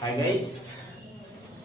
Hi guys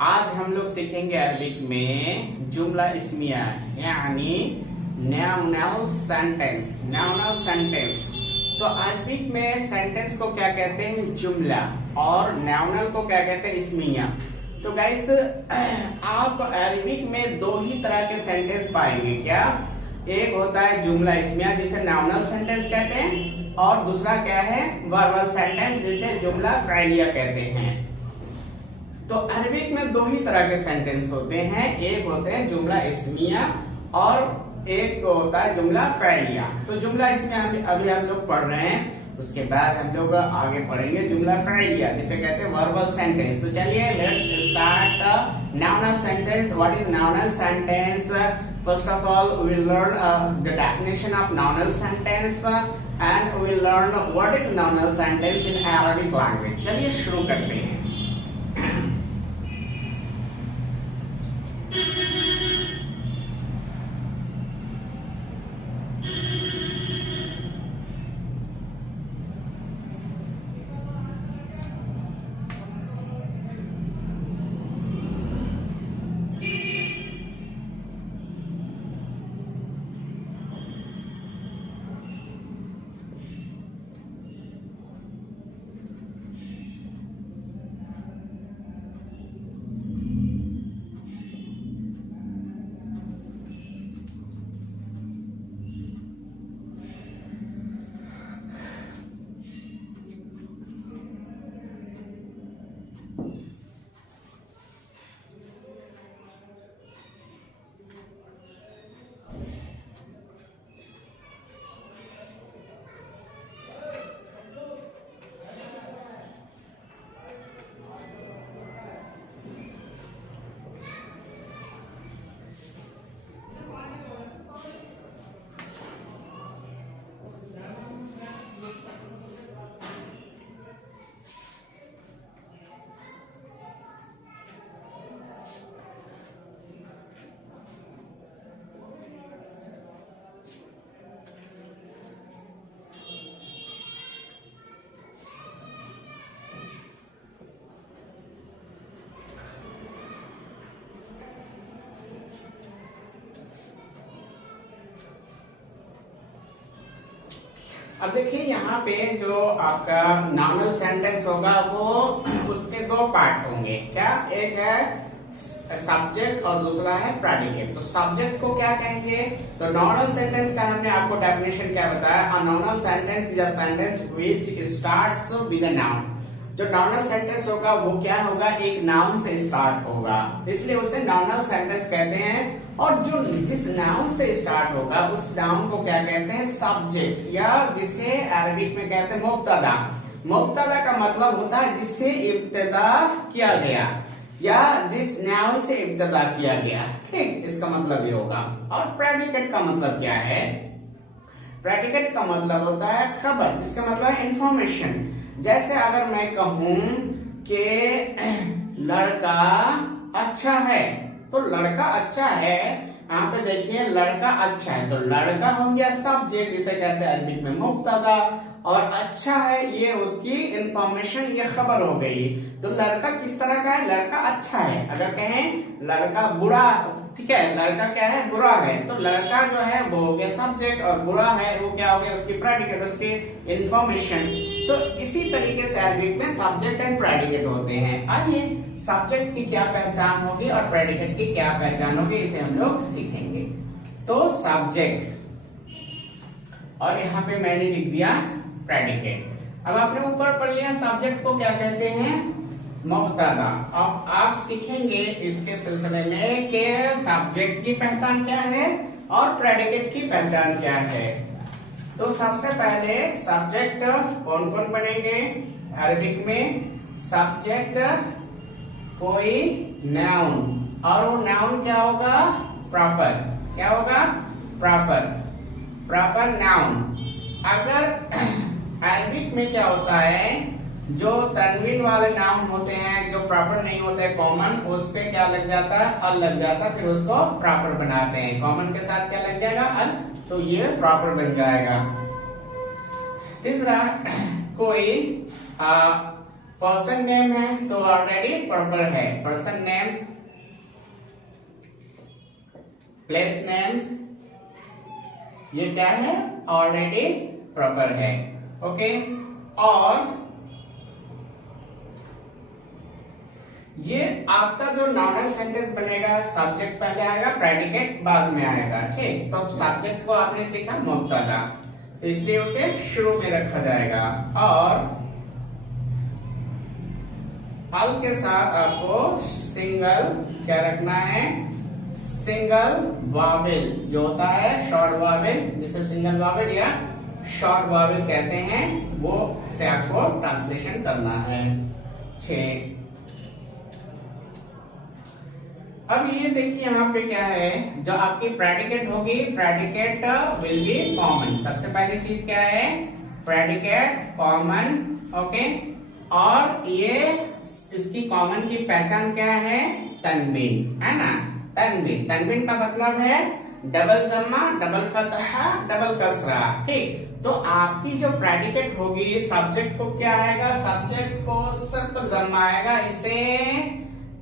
आज हम लोग सीखेंगे अरबिक में जुमला इस्मिया यानी नाउनल सेंटेंस। तो अरबिक में सेंटेंस को क्या कहते हैं जुमला और नाउनल को क्या कहते हैं इस्मिया। तो गाइस आप अरबिक में दो ही तरह के सेंटेंस पाएंगे। क्या? एक होता है जुमला इस्मिया जिसे नाउनल सेंटेंस कहते हैं और दूसरा क्या है वर्बल सेंटेंस जिसे जुमला फ़इलिया कहते हैं। तो अरबिक में दो ही तरह के सेंटेंस होते हैं, एक होते हैं जुमला इस्मिया और एक होता है जुमला फ़इलिया। तो जुमला इस्मिया अभी हम लोग पढ़ रहे हैं, उसके बाद हम लोग आगे पढ़ेंगे जुमला फ़इलिया जिसे कहते हैं वर्बल सेंटेंस। तो चलिए let's start nounal sentence. What is nounal sentence? First of all we learn the definition of nounal sentence and we learn what is nounal sentence in Arabic language. चलिए शुरू करते हैं। अब देखिए यहाँ पे जो आपका नाउनल सेंटेंस होगा वो उसके दो पार्ट होंगे। क्या? एक है सब्जेक्ट और दूसरा है प्रेडिकेट। तो सब्जेक्ट को क्या कहेंगे? तो नाउनल सेंटेंस का हमने आपको डेफिनेशन क्या बताया? A nounal sentence is a sentence which starts with a noun. जो नाउनल सेंटेंस होगा वो क्या होगा? एक नाउन से स्टार्ट होगा, इसलिए उसे नाउनल सेंटेंस कहते हैं। और जो जिस नाउन से स्टार्ट होगा उस नाउन को क्या कहते हैं? सब्जेक्ट, या जिसे अरबिक में कहते हैं मुब्तदा। मुब्तदा का मतलब होता है जिससे इब्तिदा किया गया या जिस नाउन से इब्तिदा किया गया। ठीक, इसका मतलब ये होगा। और प्रेडिकेट का मतलब क्या है? प्रेडिकेट का मतलब होता है खबर, जिसका मतलब है इंफॉर्मेशन। जैसे अगर मैं कहूं कि लड़का अच्छा है, तो लड़का अच्छा है, यहाँ पे देखिए लड़का अच्छा है, तो लड़का हो गया सब्जेक्ट, इसे कहते हैं अरबिक में मुब्तदा। और अच्छा है ये उसकी इंफॉर्मेशन, ये खबर हो गई। तो लड़का किस तरह का है? लड़का अच्छा है। अगर कहें लड़का बुरा, ठीक है, लड़का क्या है? बुरा है, तो लड़का जो है वो हो गया सब्जेक्ट और बुरा है वो क्या हो गया? उसकी प्रेडिकेट, उसकी इंफॉर्मेशन। तो इसी तरीके से अरबिक में सब्जेक्ट एंड प्रेडिकेट होते हैं। आइए सब्जेक्ट की क्या पहचान होगी और प्रेडिकेट की क्या पहचान होगी इसे हम लोग सीखेंगे। तो सब्जेक्ट, और यहाँ पे मैंने लिख दिया प्रेडिकेट। अब आपने ऊपर पढ़ लिया सब्जेक्ट को क्या कहते हैं? मुब्तदा। अब आप सीखेंगे इसके सिलसिले में कि सब्जेक्ट की पहचान क्या है और प्रेडिकेट की पहचान क्या है। तो सबसे पहले सब्जेक्ट कौन कौन बनेंगे अरबिक में? सब्जेक्ट कोई नाउन, और वो नाउन क्या होगा? प्रॉपर। क्या होगा? Proper noun. अगर अरबिक में क्या होता है जो तनवीन वाले नाउन होते हैं, जो प्रॉपर नहीं होते कॉमन, उस पे क्या लग जाता है, अल लग जाता है, फिर उसको प्रॉपर बनाते हैं। कॉमन के साथ क्या लग जाएगा, अल, तो ये प्रॉपर बन जाएगा। तीसरा, कोई पर्सन नेम है तो ऑलरेडी प्रॉपर है। पर्सन नेम्स, प्लेस नेम्स, ये क्या है, ऑलरेडी प्रॉपर है। ओके, और ये आपका जो नॉर्मल सेंटेंस बनेगा, सब्जेक्ट पहले आएगा, प्रेडिकेट बाद में आएगा। ठीक, तो सब्जेक्ट को आपने सीखा मुब्तदा, तो इसलिए उसे शुरू में रखा जाएगा। और अल के साथ आपको सिंगल क्या रखना है, सिंगल वावेल जो होता है, शॉर्ट वावेल, जिसे सिंगल वावेल या शॉर्ट वावेल कहते हैं, वो से आपको ट्रांसलेशन करना है। 6, अब ये देखिए यहाँ पे क्या है, जो आपकी प्रेडिकेट होगी, प्रेडिकेट विल बी कॉमन। सबसे पहली चीज क्या है, प्रेडिकेट कॉमन। ओके, और ये इसकी कॉमन की पहचान क्या है, तनवीन, है ना। तनवीन, तनवीन का मतलब है डबल जम्मा, डबल फतहा, डबल कसरा। ठीक, तो आपकी जो प्रेडिकेट होगी, सब्जेक्ट को क्या आएगा, सब्जेक्ट को सिर्फ जम्मा आएगा। इसे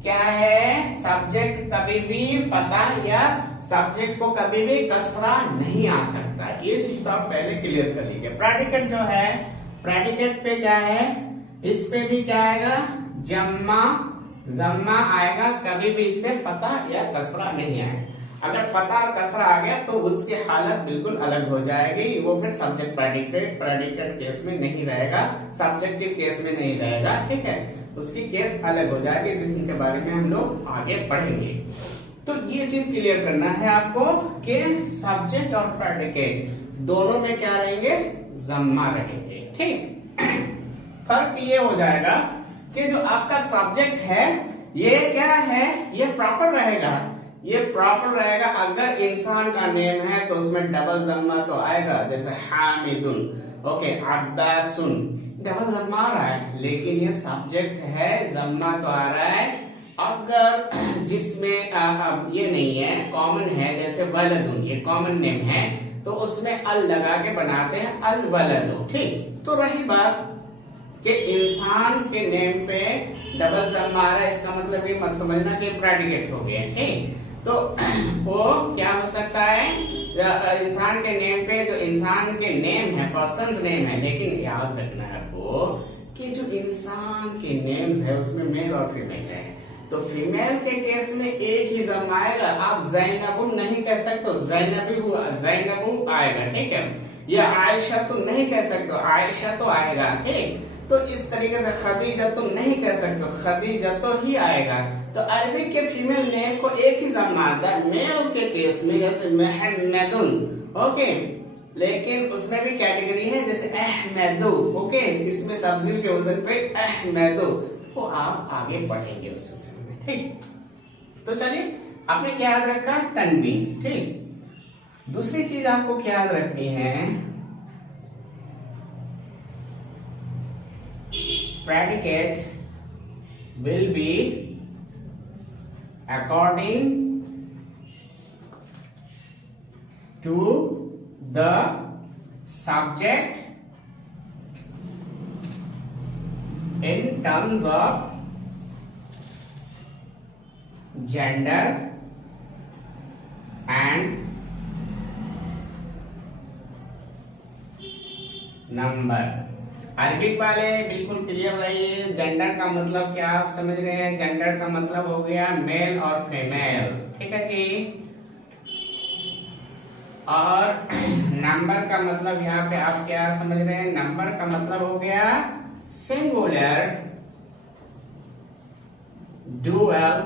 क्या है, सब्जेक्ट कभी भी फतह या सब्जेक्ट को कभी भी कसरा नहीं आ सकता। ये चीज तो आप पहले क्लियर कर लीजिए। प्रेडिकेट जो है, प्रेडिकेट पे क्या है, इस पे भी क्या आएगा, जम्मा, जम्मा आएगा, कभी भी इस पे फतह या कसरा नहीं आएगा। अगर फतह और कसरा आ गया तो उसकी हालत बिल्कुल अलग हो जाएगी, वो फिर सब्जेक्ट प्रेडिकेट केस में नहीं रहेगा, सब्जेक्टिव केस में नहीं रहेगा। ठीक है, उसकी केस अलग हो जाएगी, जिनके बारे में हम लोग आगे पढ़ेंगे। तो ये चीज क्लियर करना है आपको कि सब्जेक्ट और प्रेडिकेट दोनों में क्या रहेंगे, जम्मा रहेंगे। ठीक, फर्क ये हो जाएगा कि जो आपका सब्जेक्ट है ये क्या है, ये प्रॉपर रहेगा, ये प्रॉपर रहेगा। अगर इंसान का नेम है तो उसमें डबल जम्मा तो आएगा, जैसे हामिदुन, ओके, अब्बासुन, डबल जम्मा आ रहा है, लेकिन ये सब्जेक्ट है, जम्मा तो आ रहा है। अगर जिसमें ये नहीं है, कॉमन है, जैसे वलदुन, ये कॉमन नेम है, तो उसमें अल लगा के बनाते हैं, अल वलदु। ठीक, तो रही बात कि इंसान के नेम पे डबल जम्मा आ रहा है, इसका मतलब ये मत समझना कि प्रेडिकेट हो गया। ठीक, तो वो क्या हो सकता है, इंसान के नेम पे, जो इंसान के नेम है, पर्सन्स नेम है, लेकिन याद रखना है आपको कि जो इंसान के नेम्स है उसमें मेल और फीमेल है, तो फीमेल के केस में एक ही जम्मा आएगा। आप ज़ैनबुन नहीं कह सकते, ज़ैनबु आएगा। ठीक है, या आयशा तो नहीं कह सकते, आयशा तो आएगा। ठीक, तो इस तरीके से खदीजा तुम नहीं कह सकते, खदीजा तो ही आएगा। तो अरबिक के फीमेल नेम को एक ही जम्मा आता है। मेल के केस में जैसे महमदुन, ओके, लेकिन उसमें भी कैटेगरी है, जैसे अहमदु, ओके, इसमें तब्दील के वजन पे अहमदु, तो आप आगे बढ़ेंगे उस सिलसिले में। ठीक, तो चलिए, आपने क्या याद रखा, तनवीन। ठीक, दूसरी चीज आपको क्या याद रखनी है, predicate will be according to the subject in terms of gender and number। Arabic वाले बिल्कुल क्लियर रहिए। जेंडर का मतलब क्या आप समझ रहे हैं, जेंडर का मतलब हो गया मेल और फीमेल। ठीक है जी, और नंबर का मतलब यहाँ पे आप क्या समझ रहे हैं, नंबर का मतलब हो गया सिंगुलर, डुअल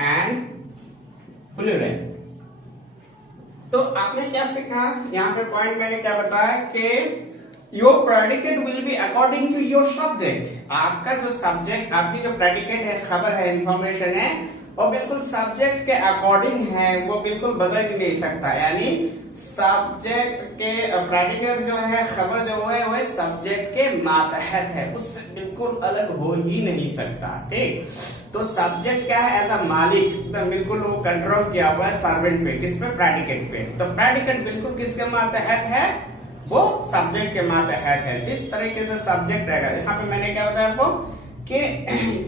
एंड प्लूरल। तो आपने क्या सीखा यहाँ पे, पॉइंट मैंने क्या बताया कि your predicate will be according to your subject. आपका जो सब्जेक्ट, आपकी जो प्रेडिकेट है, खबर है, इंफॉर्मेशन है, और बिल्कुल सब्जेक्ट के अकॉर्डिंग है, वो बिल्कुल बदल ही नहीं सकता। यानी सब्जेक्ट के प्रेडिकेट जो है, खबर जो है वो सब्जेक्ट के मातहत है, उससे बिल्कुल अलग हो ही नहीं सकता। ठीक, तो सब्जेक्ट क्या है, एज अ मालिक, तो बिल्कुल वो कंट्रोल किया हुआ है सर्वेंट पे, किस पे, प्रेडिकेट पे। तो प्रेडिकेट बिल्कुल किसके मातहत है, वो सब्जेक्ट के मातहत है। जिस तरीके से सब्जेक्ट रहेगा, यहाँ पे मैंने क्या बताया आपको कि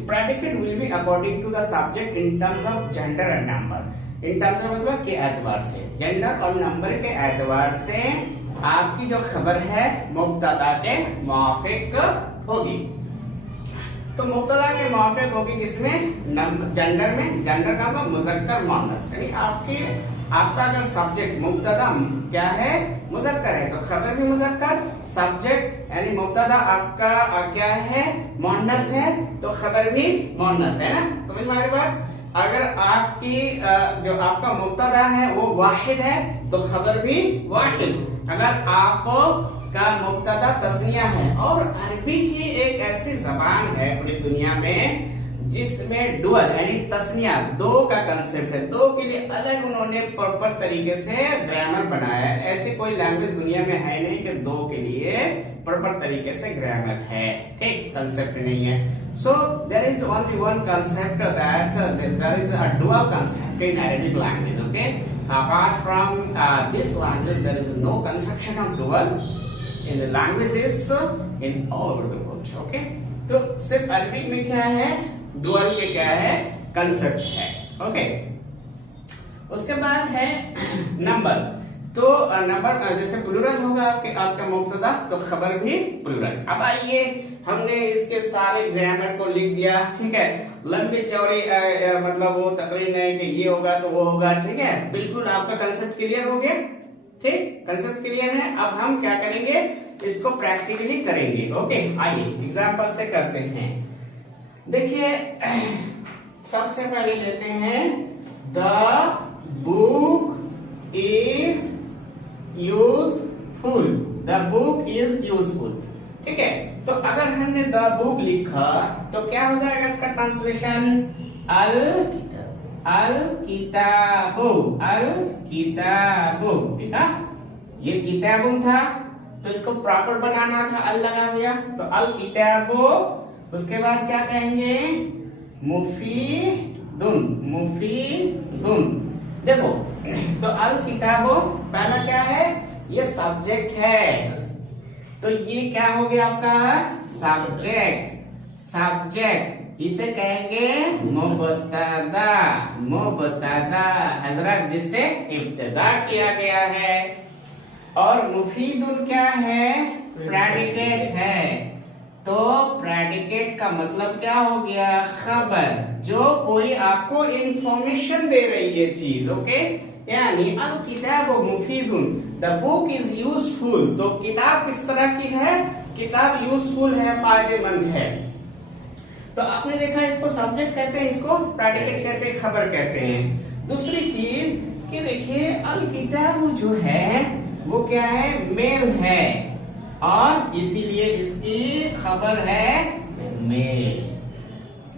predicate will be according to the subject in terms of gender and number. In terms of मतलब के एतबार से, जेंडर और नंबर के एतबार से आपकी जो खबर है मुब्तदा के मुआफिक होगी। तो मुब्तदा के मुआफिक होगी किसमें, जेंडर में। जेंडर का मतलब मुज़क्कर मुअन्नस, यानी आपका अगर सब्जेक्ट मुब्तदा क्या है, मुज़क्कर है, तो खबर भी मुज़क्कर, सब्जेक्ट यानी मुब्तदा आपका क्या है, मुअन्नस है, तो खबर भी मुअन्नस है ना। समझ में आ रही बात। अगर आपकी जो आपका मुब्तदा है वो वाहिद है, तो खबर भी वाहिद। अगर आप का मुब्तदा तस्निया है, और अरबी की एक ऐसी जबान है पूरी दुनिया में जिसमें डुअल यानी तस्निया, दो का कंसेप्ट है, दो के लिए अलग उन्होंने प्रॉपर तरीके से ग्रामर बनाया है। ऐसी कोई लैंग्वेज दुनिया में है नहीं कि दो के लिए प्रॉपर तरीके से ग्रामर है। ठीक, कंसेप्ट नहीं है। So there is only one concept that there is a dual concept in Arabic language. Okay, apart from this language, there is no conception of dual in the languages in all over the world. Okay, तो सिर्फ Arabic में क्या है, dual के क्या है, concept है। Okay, उसके बाद है नंबर। तो नंबर जैसे प्लूरल होगा आपका मुब्तदा, तो खबर भी प्लूरल। अब आइए, हमने इसके सारे ग्रामर को लिख दिया। ठीक है, लंबी चौड़ी मतलब वो तकरीर है कि ये होगा तो वो होगा। ठीक है, बिल्कुल आपका कंसेप्ट क्लियर हो गया। ठीक, कंसेप्ट क्लियर है। अब हम क्या करेंगे, इसको प्रैक्टिकली करेंगे। ओके, आइए एग्जांपल से करते हैं। देखिए, सबसे पहले लेते हैं the book is useful. The book is useful. ठीक है, तो अगर हमने द बुक लिखा तो क्या हो जाएगा इसका ट्रांसलेशन, अल किताबु, अल किताबु। ठीक है, ये किताबुन था तो इसको प्रॉपर बनाना था, अल लगा दिया तो अल किताबु। उसके बाद क्या कहेंगे, मुफीदुन, मुफीदुन। देखो, तो अल किताबो पहला क्या है, ये सब्जेक्ट है, तो ये क्या हो गया आपका सब्जेक्ट। सब्जेक्ट इसे कहेंगे मुब्तदा, मुब्तदा हजरत जिससे इब्तिदा किया गया है। और मुफीदुन क्या है, प्रेडिकेट है। तो प्रेडिकेट का मतलब क्या हो गया, खबर, जो कोई आपको इंफॉर्मेशन दे रही है चीज। ओके, यानी अल किताब मुफीदुन, द बुक इज यूजफुल। तो किताब किस तरह की है, किताब यूजफुल है, फायदेमंद है। तो आपने देखा, इसको सब्जेक्ट कहते हैं, इसको प्रेडिकेट कहते हैं, खबर कहते हैं। दूसरी चीज कि देखिए, अल किताब जो है वो क्या है, मेल है, और इसीलिए इसकी खबर है मेल।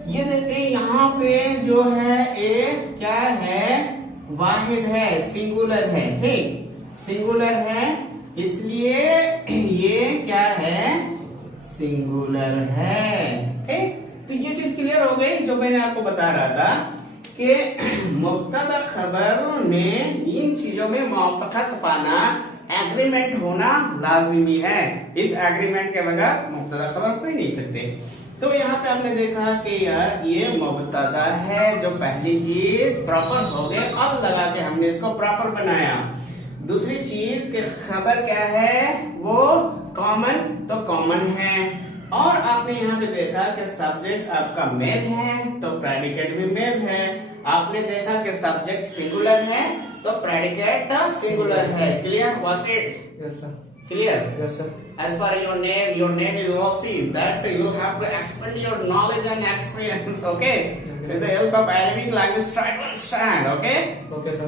ये देखिए यहाँ पे जो है एक क्या है, वाहिद है, सिंगुलर है। ठीक, सिंगुलर है, इसलिए ये क्या है, सिंगुलर है। ठीक, तो ये चीज क्लियर हो गई जो मैंने आपको बता रहा था कि मुब्तदा खबर में इन चीजों में मुआफकत पाना, एग्रीमेंट होना लाजिमी है। इस एग्रीमेंट के बगैर मुब्तदा खबर कोई नहीं सकते। तो यहाँ पे आपने देखा कि यार ये मुब्तदा है, जो पहली चीज प्रॉपर हो गए, अब लगा के हमने इसको प्रॉपर बनाया। दूसरी चीज कि खबर क्या है, वो कॉमन, तो कॉमन है। और आपने यहाँ पे देखा कि सब्जेक्ट आपका मेल है, तो प्रेडिकेट भी मेल है। आपने देखा कि सब्जेक्ट सिंगुलर है, तो प्रेडिकेट सिंगुलर है। Clear, was it? Yes sir. Clear? Yes sir. As per your name is Wasi. That you have to expand your knowledge and experience. Okay? With the help of Arabic language, try to understand. Okay? Okay sir.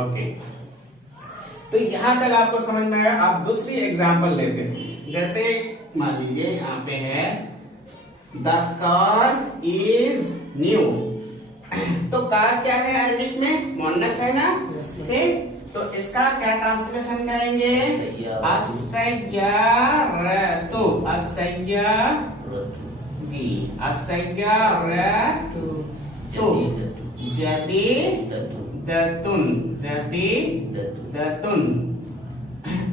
Okay. तो यहां तक आपको समझ में आया। आप दूसरी example लेते हैं, जैसे मान लीजिए यहाँ पे है द कार इज न्यू। तो कार क्या है अरबिक में? मोनस है ना, ठीक। तो इसका क्या ट्रांसलेशन करेंगे? अस्सय्यारतु, जी, अस्सय्यारतु, जदीदतुन।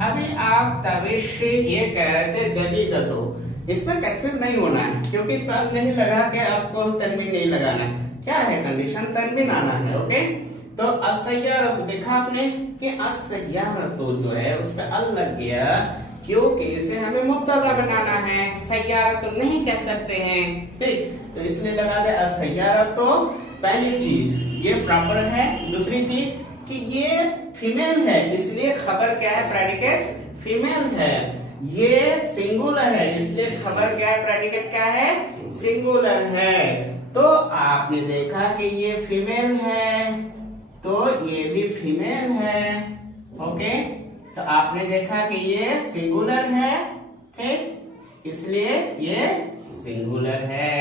अभी आप तविश ये कह रहे थे जदीदतु, इसमें कंफ्यूज नहीं होना है, क्योंकि इस बात नहीं लगा के आपको तनवीन नहीं लगाना है। क्या है कंडीशन? तनवीन आना है, ओके। तो अस्सय्यारतु देखा आपने कि अस्सय्यारतु जो है उस पे अल लग गया, क्योंकि इसे हमें मुब्तदा बनाना है, सय्यारतु नहीं कह सकते हैं, ठीक। तो इसलिए लगा दे अस्सय्यारतु। पहली चीज ये प्रॉपर है। दूसरी चीज कि ये फीमेल है, इसलिए खबर क्या है? प्रेडिकेट फीमेल है। ये सिंगुलर है, इसलिए खबर क्या है? प्रेडिकेट क्या है? सिंगुलर है। तो आपने देखा कि ये फीमेल है, तो ये भी फीमेल है, ओके। तो आपने देखा कि ये सिंगुलर है, ठीक, इसलिए ये सिंगुलर है।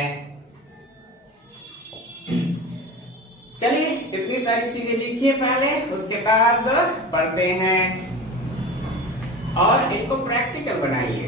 चलिए इतनी सारी चीजें लिखिए पहले, उसके बाद पढ़ते हैं और इनको प्रैक्टिकल बनाइए।